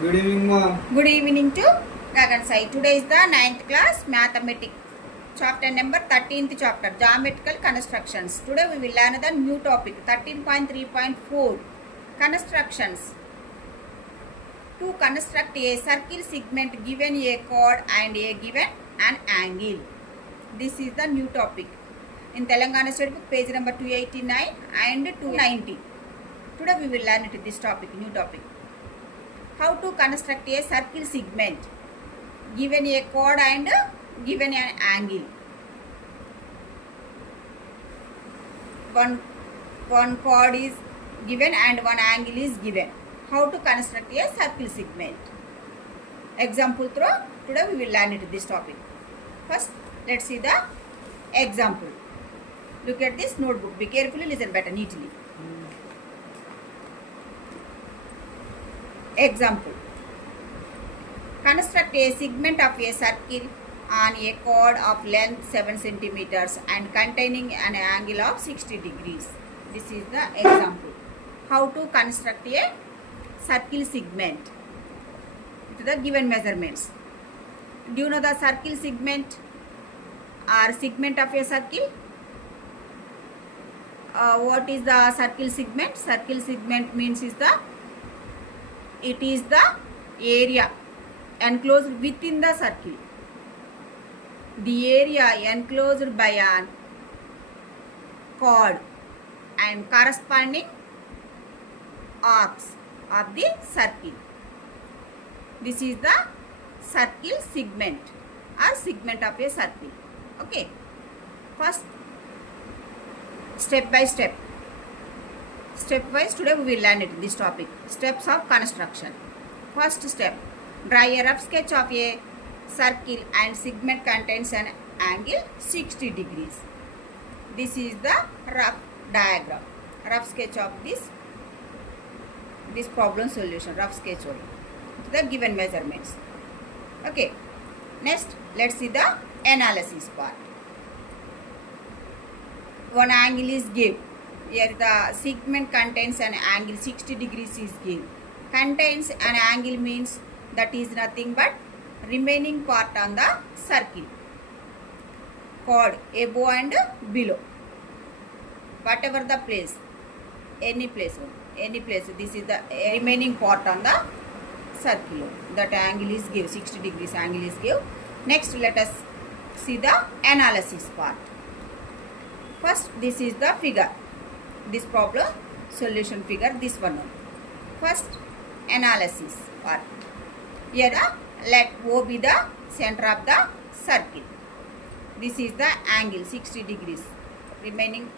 Good evening, ma'am. Good evening to Gagan Sai. Today is the 9th class mathematics chapter number 13th chapter geometrical constructions. Today we will learn the new topic 13.3.4 constructions. To construct a circle segment given a chord and a given an angle. This is the new topic. In Telangana State Book page number 289 and 290. Today we will learn it this topic, new topic. How to construct a circle segment given a chord and given an angle. One chord is given and one angle is given. How to construct a circle segment. Example through. Today we will learn it this topic. First, let's see the example. Look at this notebook. Be carefully, listen better, neatly. Example. Construct a segment of a circle on a chord of length 7 centimeters and containing an angle of 60 degrees. This is the example. How to construct a circle segment with the given measurements. Do you know the circle segment or segment of a circle? What is the circle segment? Circle segment means it is the area enclosed within the circle. The area enclosed by a chord and corresponding arcs of the circle. This is the circle segment or segment of a circle. Okay. First, step by step. Stepwise, today we will learn it, this topic. Steps of construction. First step, draw a rough sketch of a circle and segment contains an angle 60 degrees. This is the rough diagram. Rough sketch of this problem solution. Rough sketch of the given measurements. Okay. Next, let's see the analysis part. One angle is given. Here the segment contains an angle 60 degrees is given. Contains an angle means that is nothing but remaining part on the circle. Chord above and below. Whatever the place. Any place. This is the remaining part on the circle. That angle is given. 60 degrees angle is given. Next let us see the analysis part. First this is the figure. This problem solution figure, this one. First analysis part. Here let O be the center of the circle. This is the angle 60 degrees. Remaining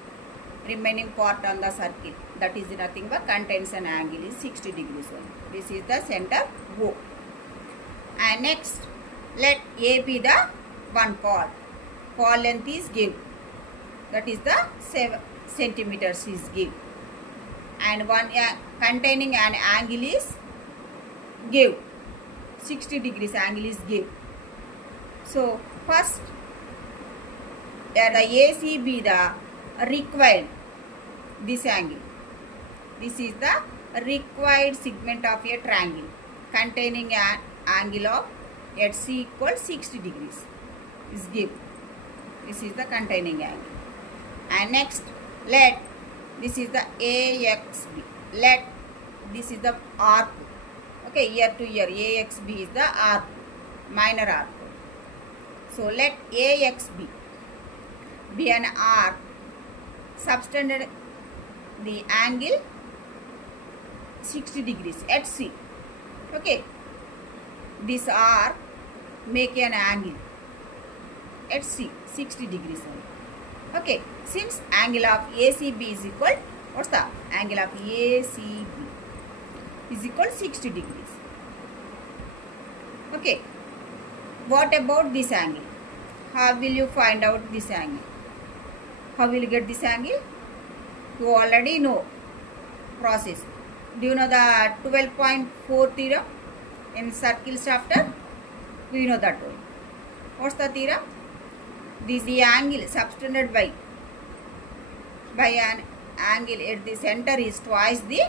part on the circle. That is nothing but contains an angle is 60 degrees only. This is the center O. And next let A be the one chord. Chord length is given. That is the 7 centimeters is given, and one containing an angle is given. 60 degrees angle is given. So first the AC be the required this angle. This is the required segment of a triangle containing an angle of HC equals 60 degrees is given. This is the containing angle. And next let this is the AXB. Let this is the arc. Okay, year to year AXB is the arc, minor arc. So let AXB be an arc subtended the angle 60 degrees at C. Okay, this arc make an angle at C 60 degrees only. Okay, since angle of ACB is equal, what's the angle of ACB is equal 60 degrees. Okay, what about this angle? How will you find out this angle? How will you get this angle? You already know process. Do you know the 12.4 theorem in circles chapter? Do you know that one? What's the theorem? This is the angle subtended by an angle at the center is twice the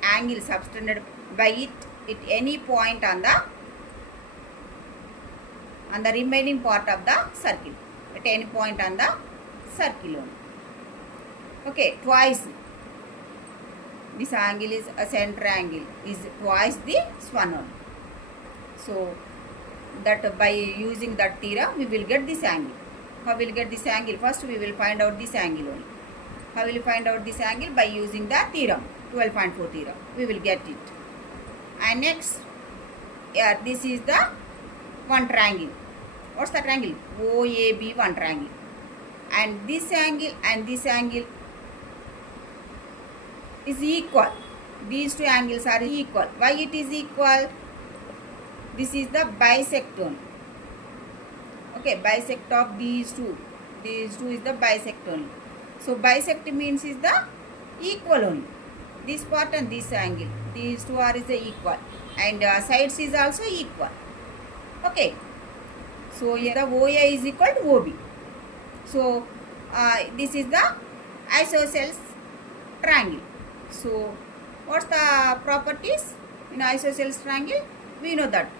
angle subtended by it at any point on the remaining part of the circle, at any point on the circle only. Okay, twice this angle is a center angle is twice this one only. So that by using that theorem we will get this angle. How will get this angle? First we will find out this angle only. How will you find out this angle? By using the theorem, 12.4 theorem. We will get it. And next, here this is the one triangle. What's the triangle? OAB one triangle. And this angle is equal. These two angles are equal. Why it is equal? This is the bisect only. Okay, bisect of these two. These two is the bisect only. So bisect means is the equal only. This part and this angle. These two are is the equal. And sides is also equal. Okay. So here the OA is equal to OB. So this is the isosceles triangle. So what's the properties in isosceles triangle? We know that.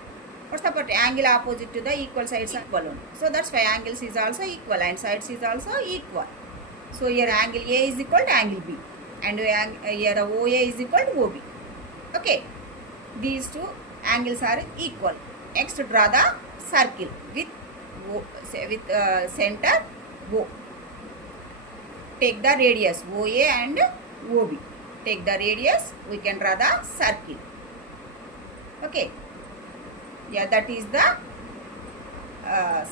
What's the property? Angle opposite to the equal sides are equal only. So that's why angles is also equal and sides is also equal. So here angle A is equal to angle B. And here the OA is equal to OB. Okay. These two angles are equal. Next draw the circle with center O. Take the radius OA and OB. Take the radius, we can draw the circle. Okay. Yeah, that is the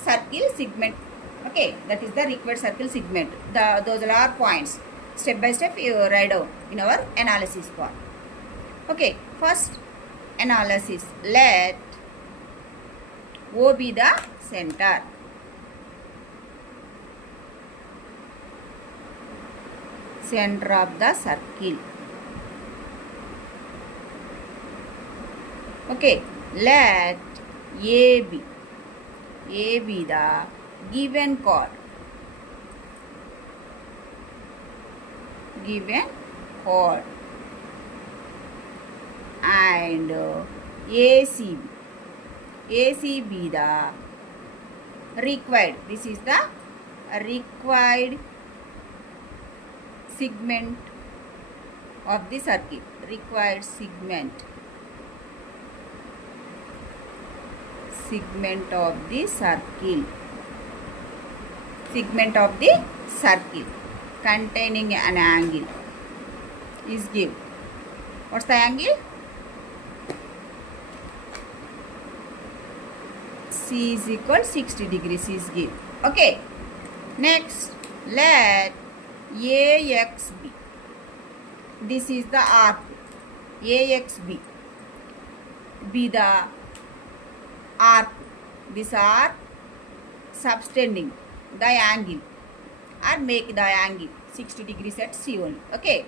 circle segment. Okay, that is the required circle segment. Those are our points. Step by step you write down in our analysis part. Okay, first analysis. Let O be the center. Center of the circle. Okay, let A be the given chord. And AC be the required. This is the required segment of the circle. Required segment of the circle. Segment of the circle containing an angle is given. What's the angle? C is equal 60 degrees is given. Okay. Next, let AX be. This is the arc. AX be the arc. This arc subtending the angle or make the angle 60 degrees at C only. Okay.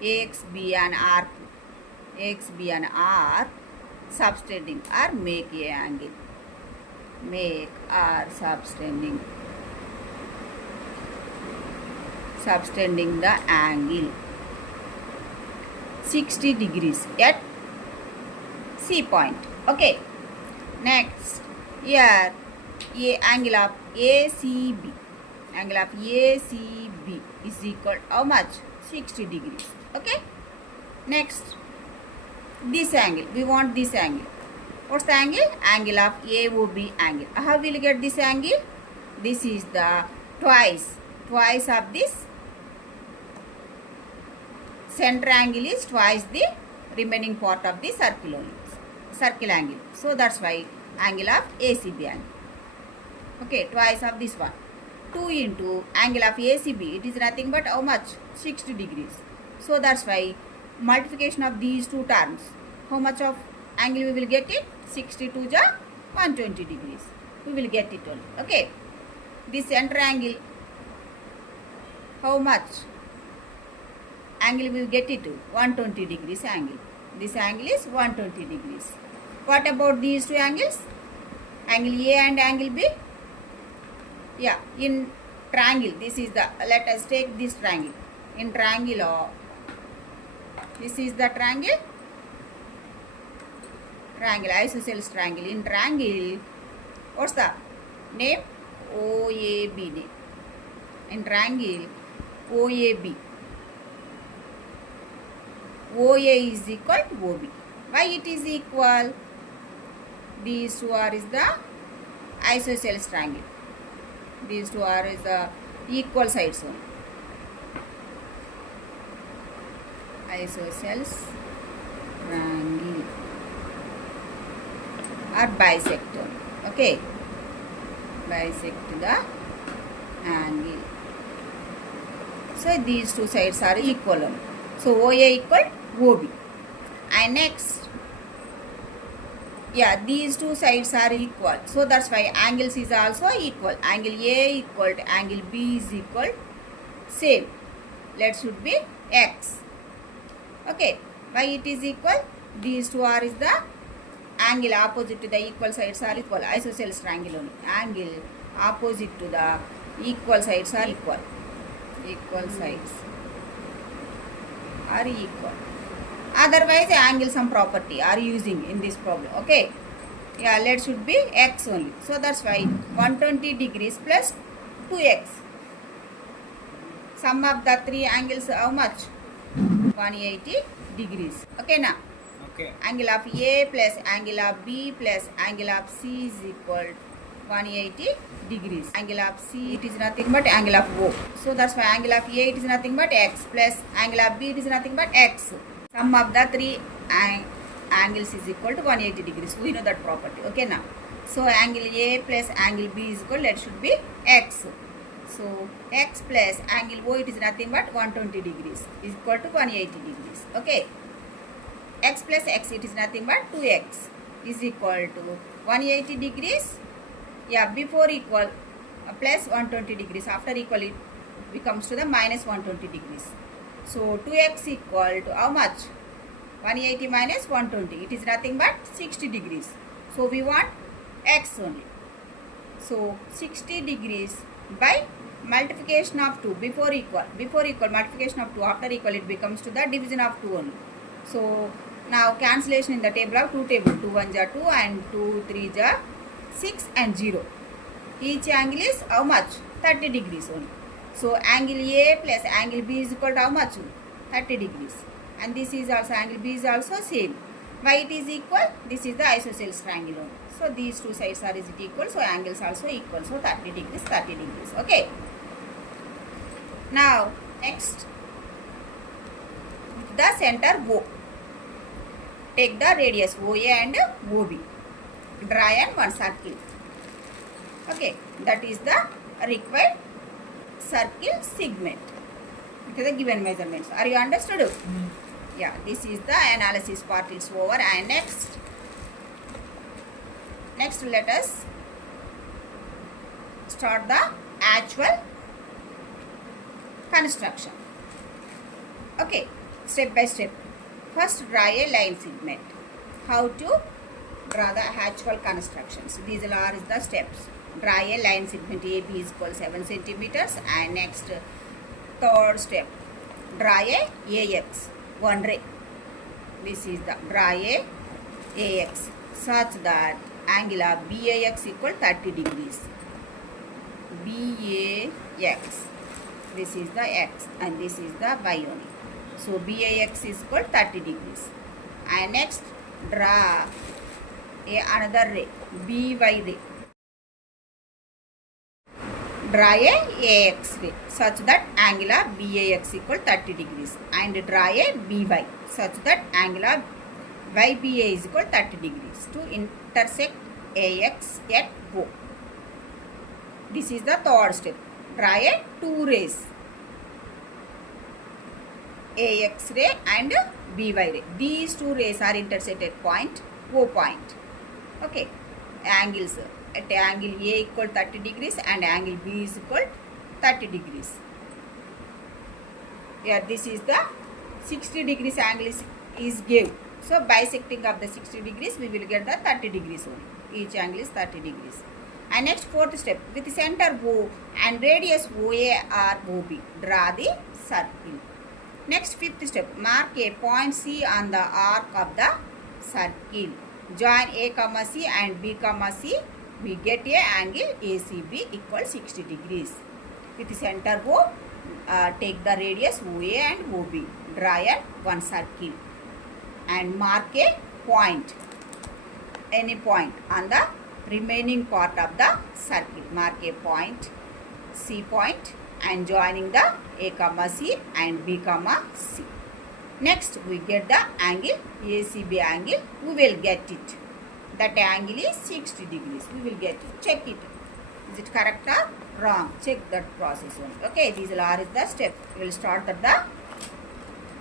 AX be an arc. AX be an arc subtending or make a angle. Make or subtending the angle 60 degrees at C point. Okay. Next, here angle of ACB. Angle of ACB is equal to how much? 60 degrees. Okay. Next, this angle. We want this angle. What's the angle? Angle of AOB angle. How will you get this angle? This is the twice of this center angle is twice the remaining part of the circle only. Circle angle. So that's why angle of ACB angle. Okay, twice of this one. 2 into angle of ACB. It is nothing but how much? 60 degrees. So that's why multiplication of these two terms. How much of angle we will get it? 60 to the 120 degrees. We will get it only. Okay. This center angle. How much? Angle we will get it to 120 degrees angle. This angle is 120 degrees. What about these two angles? Angle A and angle B? Yeah, in triangle, this is the, let us take this triangle. In triangle, this is the triangle. triangle, isosceles triangle. In triangle, what's the name? OAB name. In triangle, OAB. OA is equal to OB. Why it is equal? These two are is the isosceles triangle. These two are is the equal sides only. Isosceles triangle or bisect. Okay, bisect the angle. So these two sides are equal only. So OA equal OB. And next, yeah, these two sides are equal. So that's why angles is also equal. Angle A equal to angle B is equal. Same. Let should be X. Okay. Why it is equal? These two are is the angle opposite to the equal sides are equal. Isosceles triangle only. Angle opposite to the equal sides are equal. Equal sides are equal. Otherwise, angle sum property are using in this problem. Okay. Yeah, let should be X only. So that's why 120 degrees plus 2x. Sum of the three angles how much? 180 degrees. Okay now. Okay. Angle of A plus angle of B plus angle of C is equal to 180 degrees. Angle of C, it is nothing but angle of O. So that's why angle of A, it is nothing but X plus angle of B, it is nothing but X. Sum of the three angles is equal to 180 degrees. We know that property. Okay now. So angle A plus angle B is equal, that should be X. So X plus angle O, it is nothing but 120 degrees is equal to 180 degrees. Okay. X plus X, it is nothing but 2x is equal to 180 degrees. Yeah, before equal plus 120 degrees. After equal it becomes to the minus 120 degrees. So 2x equal to how much? 180 minus 120. It is nothing but 60 degrees. So we want x only. So 60 degrees by multiplication of 2 before equal multiplication of 2, after equal it becomes to the division of 2 only. So now cancellation in the table of 2 table. 2 1 ja 2 and 2 3 ja 6 and 0. Each angle is how much? 30 degrees only. So angle A plus angle B is equal to how much? 30 degrees. And this is also angle B is also same. Why it is equal? This is the isosceles triangle only. So these two sides are is it equal? So angles also equal. So 30 degrees, 30 degrees. Okay. Now next, the center O. Take the radius OA and OB. Draw and one circle. Okay, that is the required circle segment. Okay, the given measurements. Are you understood? Yeah, this is the analysis part is over. And next let us start the actual construction. Okay, step by step. First, draw a line segment. How to draw the actual constructions? These are the steps. Draw a line segment AB is equal 7 centimeters. And next, third step, draw a AX, one ray. This is the draw a AX such that angle of BAX equal 30 degrees. BAX. This is the X and this is the Y only. So BAX is equal 30 degrees. And next, draw another ray, BY ray. Draw a AX ray such that angle of BAX equal 30 degrees. And draw a BY such that angle of YBA is equal 30 degrees to intersect AX at O. This is the third step. Draw a two rays, AX ray and BY ray. These two rays are intersected at point O point. Okay. Angles at angle A equal 30 degrees and angle B is equal 30 degrees. Here this is the 60 degrees angle is given. So bisecting of the 60 degrees we will get the 30 degrees only. Each angle is 30 degrees. And next fourth step, with the center O and radius OA or OB, draw the circle. Next fifth step, mark a point C on the arc of the circle. join A comma C and B comma C, we get a angle ACB equals 60 degrees. With center O, take the radius OA and OB. Draw one circle and mark a point, any point on the remaining part of the circle. Mark a point, C point, and joining the A comma C and B comma C. Next we get the angle ACB angle. We will get it. That angle is 60 degrees. We will get it. Check it. Is it correct or wrong? Check that process only. Okay, these are the steps. We will start at the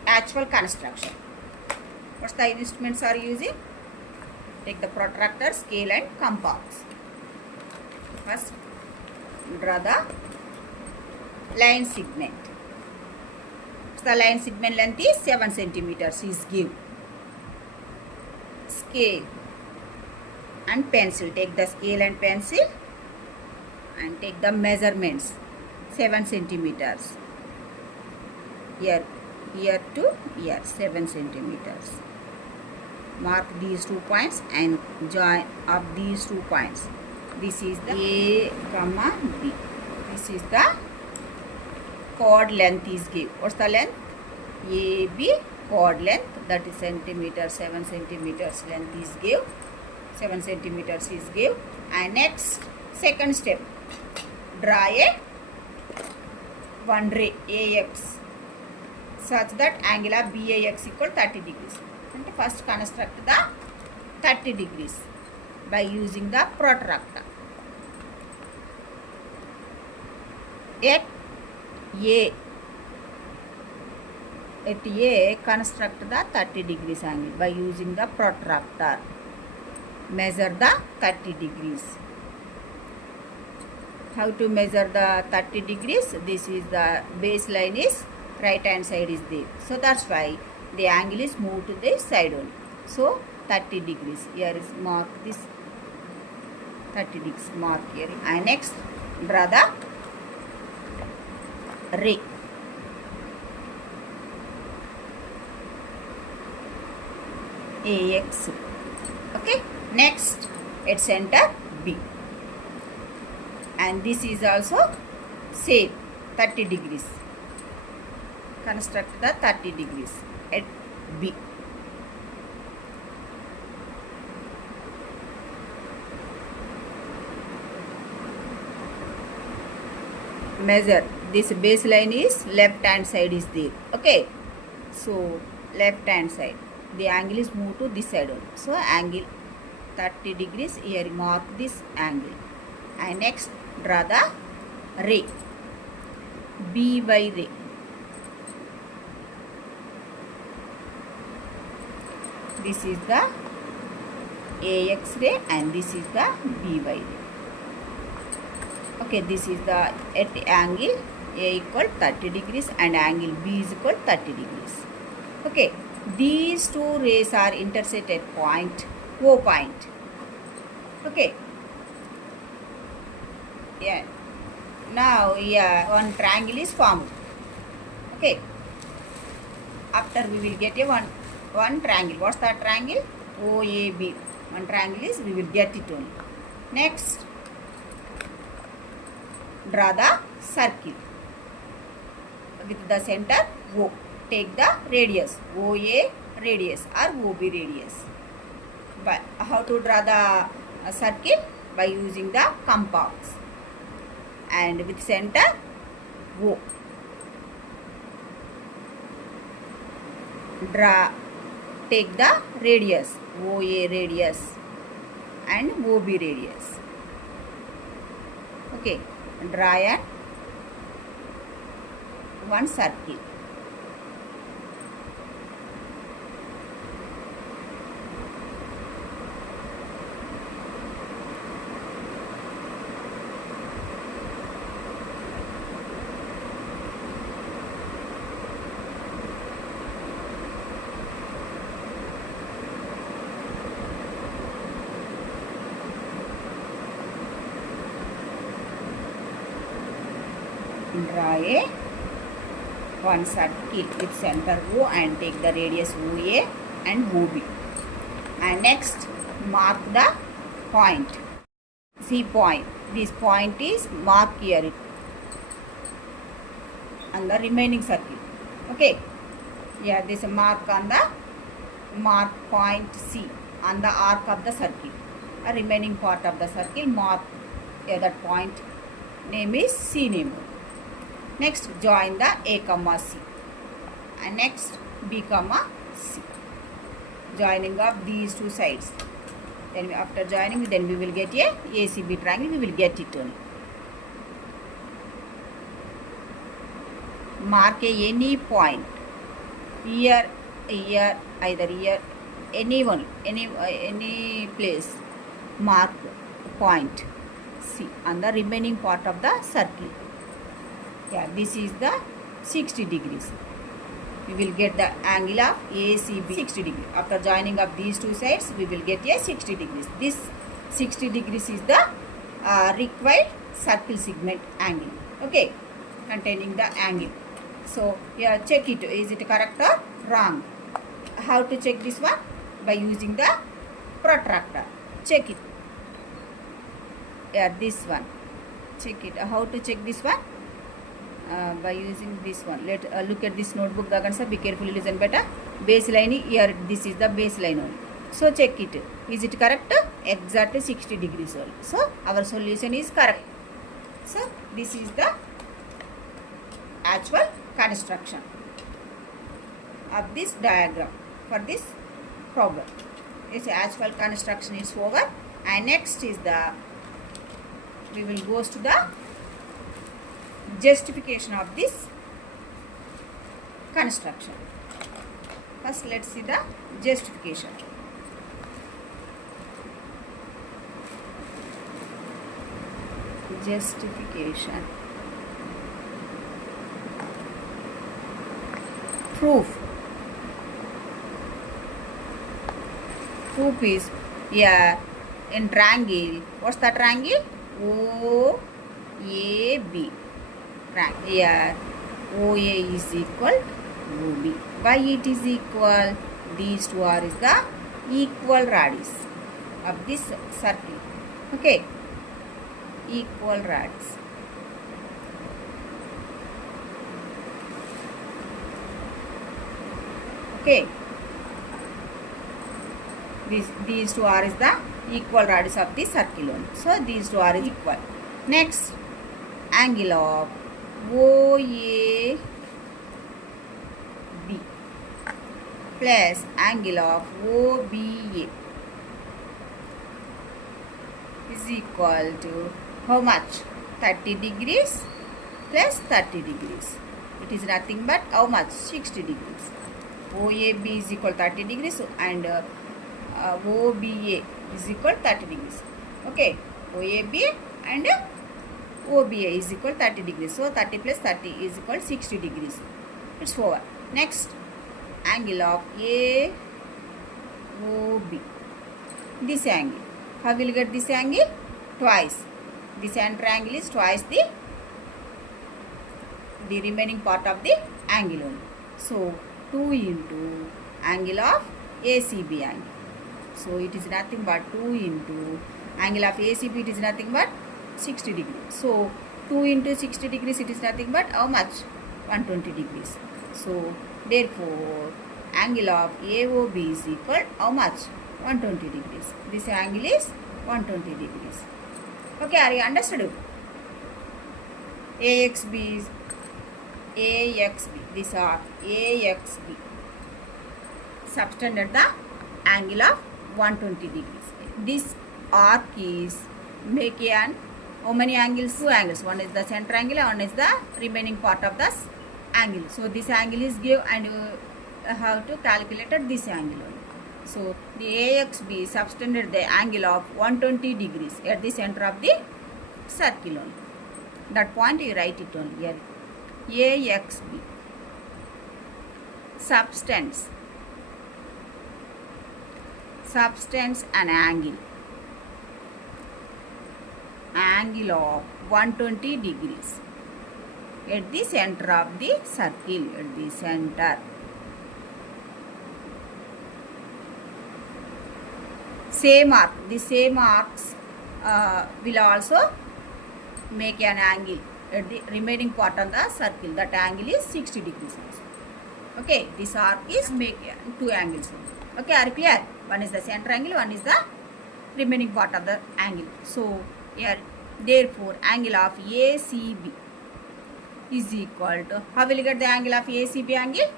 actual construction. What's the instruments are using? Take the protractor, scale and compass. First, draw the line segment. The line segment length is 7 centimeters is give. Scale and pencil. Take the scale and pencil and take the measurements. 7 centimeters. Here to here 7 centimeters. Mark these 2 points and join up these 2 points. This is the A comma B. This is the chord length is give. What's the length? AB chord length, that is centimeters. 7 centimeters length is give. 7 centimeters is give. And next, second step, draw a one ray AX such that angle of BAX equal 30 degrees. And first construct the 30 degrees by using the protractor. At A, construct the 30 degrees angle by using the protractor. Measure the 30 degrees. How to measure the 30 degrees? This is the baseline is right hand side is there. So that's why the angle is moved to this side only. So 30 degrees. Here is mark this 30 degrees mark here. And next, draw the ray. AX. Okay. Next, at center B. And this is also same 30 degrees. Construct the 30 degrees at B. Measure. This baseline is left hand side is there. Okay. So left hand side. The angle is moved to this side only. So angle 30 degrees. Here mark this angle. And next draw the ray. BY ray. This is the AX ray and this is the BY ray. Okay, this is the at angle A equal 30 degrees and angle B is equal 30 degrees. Okay, these two rays are intersect at point O point. Okay. Yeah. Now one triangle is formed. Okay. After we will get a one triangle. What's that triangle? OAB. One triangle is we will get it only. Next, draw the circle with the center O. Take the radius OA radius or OB radius. But how to draw the circle? By using the compass and with center O. Draw. Take the radius OA radius and OB radius. Okay. Draw one circle. Draw one circle with center O and take the radius OA and OB. And next, mark the point. See point. This point is marked here on the remaining circle. Okay. Yeah, this mark on the mark point C on the arc of the circle. A remaining part of the circle mark that point name is C name. Next join the A comma C and next B comma C. Joining of these two sides. Then after joining, then we will get a ACB triangle. We will get it only. Mark any point here, either here, anyone, any place. Mark point C on the remaining part of the circle. Yeah, this is the 60 degrees. We will get the angle of ACB 60 degrees. After joining of these two sides, we will get a 60 degrees. This 60 degrees is the required circle segment angle. Okay, containing the angle. So, yeah, check it. Is it correct or wrong? How to check this one? By using the protractor. Check it. Yeah, this one. Check it. How to check this one? By using this one. Look at this notebook. Be carefully listen better. Baseline here. This is the baseline only. So check it. Is it correct? Exactly 60 degrees only. So our solution is correct. So this is the actual construction of this diagram for this problem. This actual construction is over. And next is the we will go to the justification of this construction. First let's see the justification. Justification. Proof. Proof is here in triangle. What's the triangle? OAB. Here OA is equal to OB. Why it is equal? These two are is the equal radius of this circle. Okay, equal radius. Okay, these two are is the equal radius of the circle only. So these two are equal. Next, angle of OAB plus angle of OBA is equal to how much? 30 degrees plus 30 degrees. It is nothing but how much? 60 degrees. OAB is equal to 30 degrees and OBA is equal to 30 degrees. Okay, OAB and OBA is equal to 30 degrees. So 30 plus 30 is equal to 60 degrees. It's over. Next, angle of AOB. This angle. How will you get this angle? Twice. This center angle is twice the remaining part of the angle only. So 2 into angle of ACB angle. So it is nothing but 2 into angle of ACB, it is nothing but 60 degrees. So 2 into 60 degrees, it is nothing but how much? 120 degrees. So therefore angle of AOB is equal how much? 120 degrees. This angle is 120 degrees. Okay, are you understood? AXB is AXB. These are AXB. Subtended the angle of 120 degrees. This arc is make an how many angles? 2 angles. One is the center angle, one is the remaining part of the angle. So this angle is give and you have to calculate this angle only. So the AXB subtended the angle of 120 degrees at the center of the circle only. That point you write it only here. AXB subtends an angle of 120 degrees at the center of the circle, at the center. same arc. The same arcs will also make an angle at the remaining part on the circle. That angle is 60 degrees also. Okay, this arc is make two angles. Okay, are clear? One is the center angle, one is the remaining part of the angle. So here, therefore, angle of ACB is equal to, how will you get the angle of ACB angle?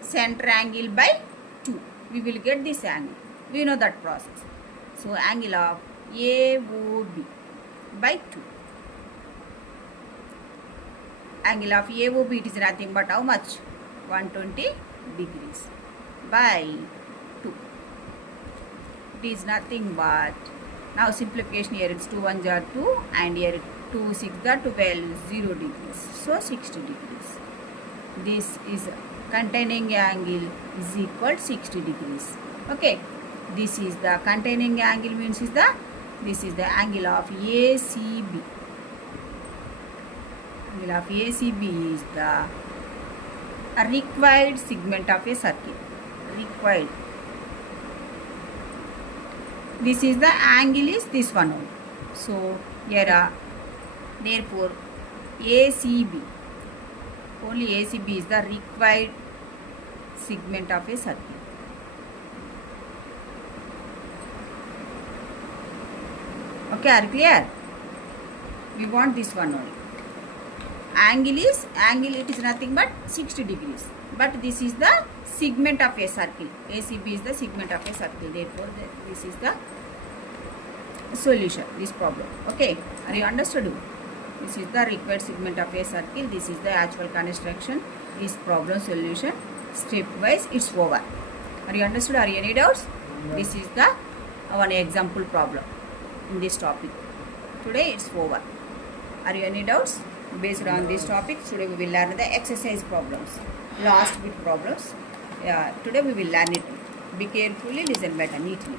Center angle by 2. We will get this angle. We know that process. So angle of AOB by 2. Angle of AOB, it is nothing but how much? 120 degrees by 2. It is nothing but, now simplification here, it's 2 1s are 2 and here 2 6 are 12, 0 degrees. So 60 degrees. This is containing angle is equal 60 degrees. Okay. This is the containing angle means is the, this is the angle of ACB. Angle of ACB is the required segment of a circle. Required. This is the angle is this one only. So here therefore ACB, only ACB is the required segment of a circle. Okay, are clear? We want this one only. Angle, it is nothing but 60 degrees. But this is the segment of a circle. ACB is the segment of a circle. Therefore, this is the solution, this problem. Okay, are you understood? This is the required segment of a circle. This is the actual construction. This problem solution. Stepwise, it's over. Are you understood? Are you any doubts? This is the one example problem in this topic. Today it's over. Are you any doubts? Based on this topic, today we will learn the exercise problems, last bit problems. Today we will learn it. Be carefully, listen better, neatly.